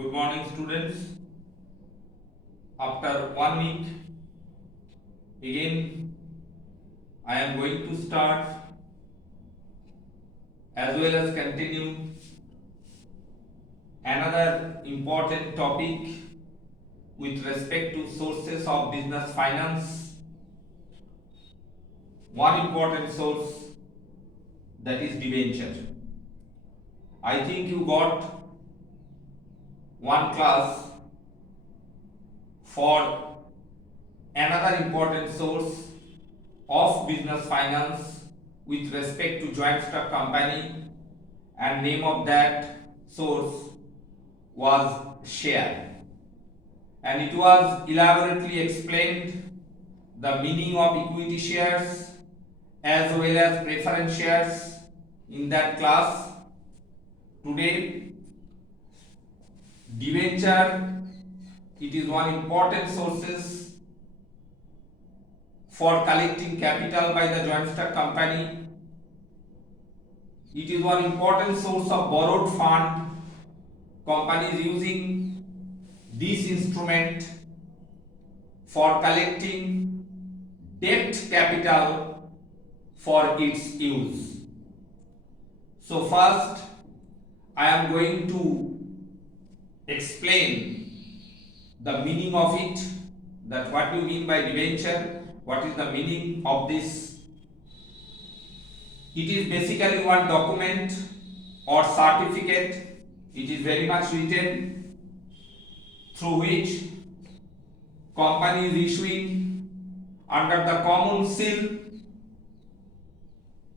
Good morning, students. After 1 week, again I am going to start as well as continue another important topic with respect to sources of business finance. One important source, that is debenture. I think you got one class for another important source of business finance with respect to joint stock company, and name of that source was share, and it was elaborately explained the meaning of equity shares as well as preference shares in that class. Today, debenture, it is one important sources for collecting capital by the joint stock company. It is one important source of borrowed fund. Companies using this instrument for collecting debt capital for its use. So first I am going to explain the meaning of it, that what you mean by debenture, what is the meaning of this. It is basically one document or certificate. It is very much written through which company is issuing under the common seal,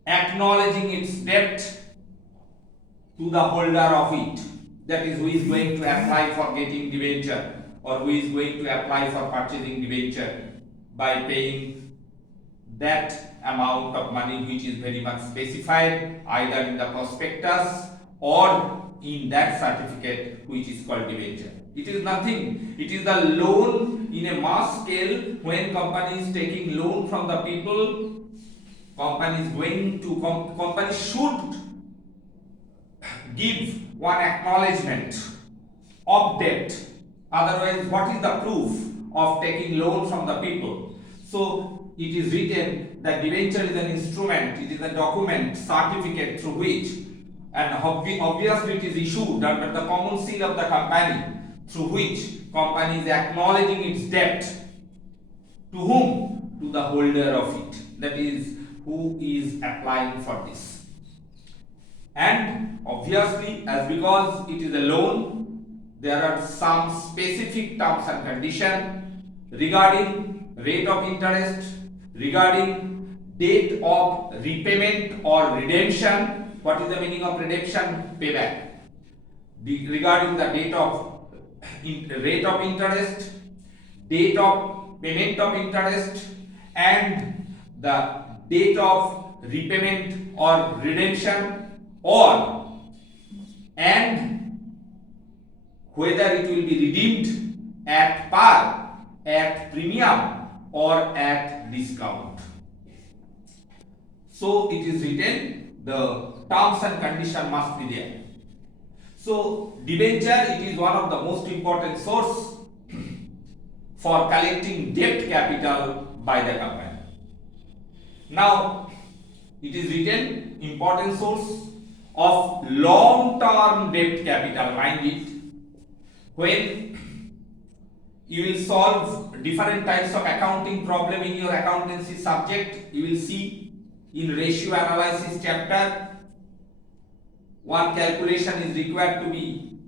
acknowledging its debt to the holder of it, that is, who is going to apply for getting debenture or who is going to apply for purchasing debenture by paying that amount of money which is very much specified either in the prospectus or in that certificate which is called debenture. It is nothing, it is the loan in a mass scale. When company is taking loan from the people, company should give one acknowledgement of debt. Otherwise, what is the proof of taking loan from the people? So it is written that debenture is an instrument, it is a document, certificate through which, and obviously it is issued under the common seal of the company, through which company is acknowledging its debt. To whom? To the holder of it, that is, who is applying for this. And obviously, as because it is a loan, there are some specific terms and conditions regarding rate of interest, regarding date of repayment or redemption. What is the meaning of redemption? Payback. Regarding the date of rate of interest, date of payment of interest, and the date of repayment or redemption, and whether it will be redeemed at par, at premium, or at discount. So it is written, the terms and condition must be there. So debenture, it is one of the most important source for collecting debt capital by the company. Now it is written, important source of long term debt capital. Mind it, when you will solve different types of accounting problem in your accountancy subject, you will see in ratio analysis chapter, one calculation is required to be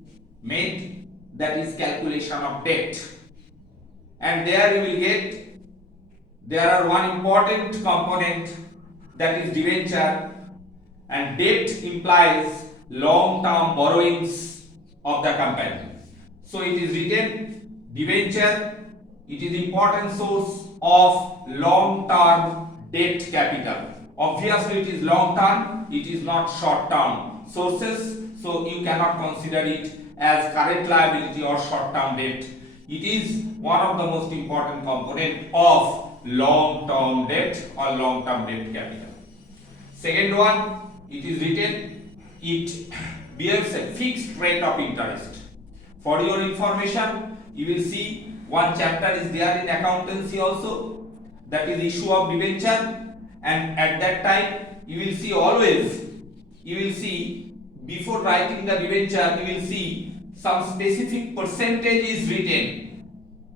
made, that is calculation of debt, and there you will get, there are one important component, that is debenture, and debt implies long term borrowings of the company. So it is written, debenture, it is important source of long term debt capital. Obviously it is long term, it is not short term sources, so you cannot consider it as current liability or short term debt. It is one of the most important component of long term debt or long term debt capital. Second one, it is written, it bears a fixed rate of interest. For your information, you will see one chapter is there in accountancy also, that is issue of debenture, and at that time you will see always, you will see before writing the debenture, you will see some specific percentage is written,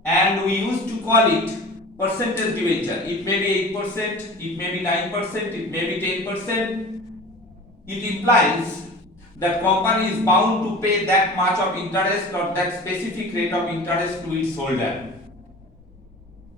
and we used to call it percentage debenture. It may be 8%, it may be 9%, it may be 10%. It implies that company is bound to pay that much of interest or that specific rate of interest to its holder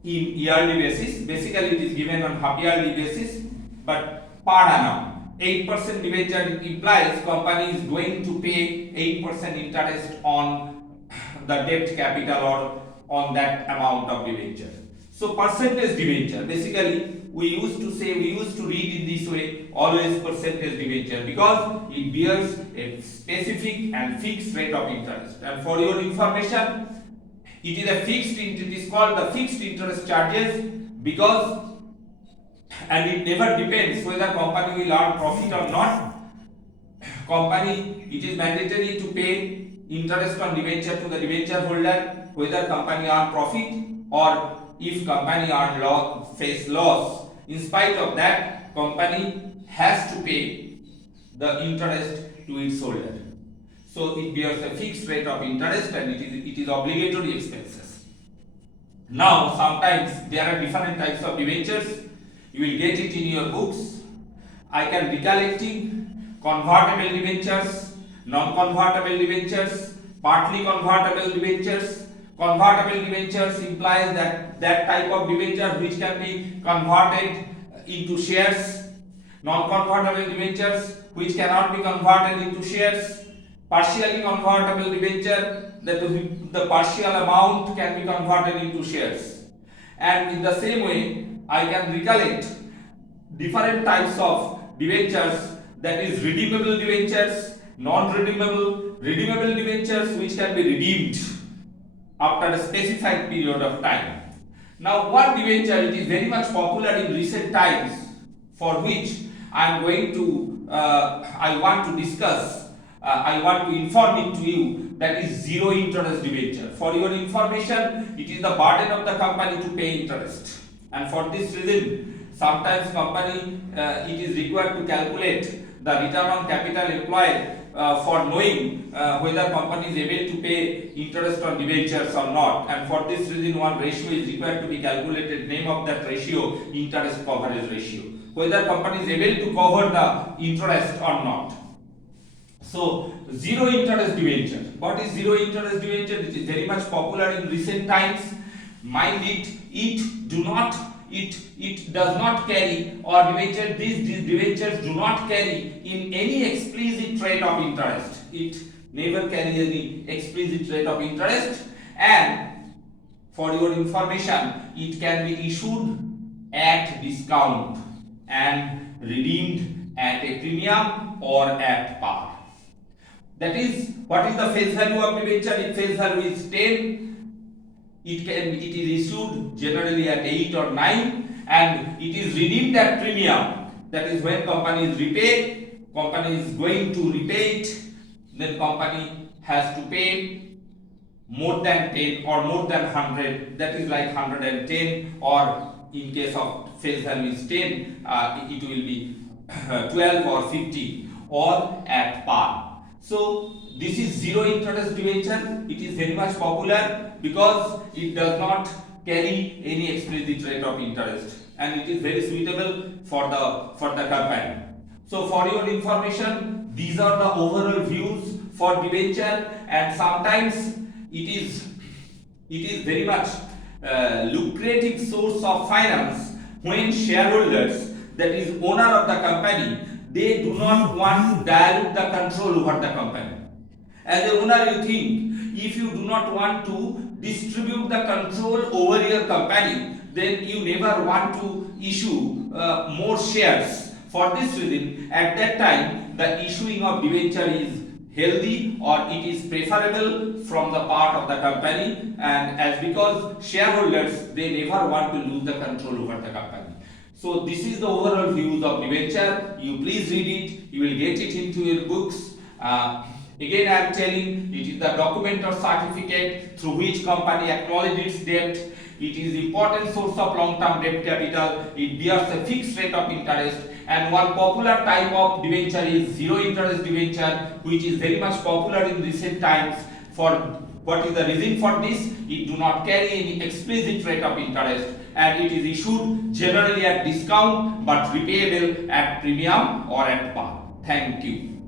in yearly basis. Basically it is given on half yearly basis, but per annum. 8% debenture implies company is going to pay 8% interest on the debt capital or on that amount of debenture. So percentage debenture, basically we used to read in this way, always percentage debenture, because it bears a specific and fixed rate of interest. And for your information, it is a fixed, it is called the fixed interest charges, because, and it never depends whether company will earn profit or not. Company, it is mandatory to pay interest on debenture to the debenture holder whether company earn profit or if company face loss. In spite of that, company has to pay the interest to its holder. So it bears a fixed rate of interest and it is obligatory expenses. Now sometimes there are different types of debentures. You will get it in your books. I can recollecting convertible debentures, non-convertible debentures, partly convertible debentures. Convertible debentures implies that type of debenture which can be converted into shares. Non-convertible debentures which cannot be converted into shares. Partially convertible debenture, that the partial amount can be converted into shares. And in the same way, I can recollect different types of debentures, that is redeemable debentures, non-redeemable, redeemable debentures which can be redeemed after a specified period of time. Now one debenture, it is very much popular in recent times, for which I am going to I want to discuss, I want to inform it to you, that is zero interest debenture. For your information, it is the burden of the company to pay interest, and for this reason sometimes company it is required to calculate the return on capital employed for knowing whether company is able to pay interest on debentures or not, and for this reason one ratio is required to be calculated. Name of that ratio, interest coverage ratio, whether company is able to cover the interest or not. So zero interest debenture. What is zero interest debenture? It is very much popular in recent times. Mind it, it does not carry, or debenture, these debentures do not carry in any explicit rate of interest. It never carries any explicit rate of interest, and for your information, it can be issued at discount and redeemed at a premium or at par. That is, what is the face value of debenture? Its face value is 10. It is issued generally at 8 or 9, and it is redeemed at premium. That is, when company is going to repay it, then company has to pay more than 10 or more than 100. That is like 110, or in case of face value is 10, it will be 12 or 15, or at par. So this is zero interest debenture. It is very much popular because it does not carry any explicit rate of interest, and it is very suitable for the company. So for your information, these are the overall views for debenture, and sometimes it is very much lucrative source of finance when shareholders, that is owner of the company, they do not want to dilute the control over the company. As a owner, you think, if you do not want to distribute the control over your company, then you never want to issue more shares. For this reason, at that time, the issuing of debenture is healthy, or it is preferable from the part of the company, and as because shareholders, they never want to lose the control over the company. So this is the overall views of debenture. You please read it. You will get it into your books. Again, I am telling, it is the document or certificate through which company acknowledges its debt. It is important source of long-term debt capital. It bears a fixed rate of interest. And one popular type of debenture is zero interest debenture, which is very much popular in recent times. For what is the reason for this? It do not carry any explicit rate of interest, and it is issued generally at discount but repayable at premium or at par. Thank you.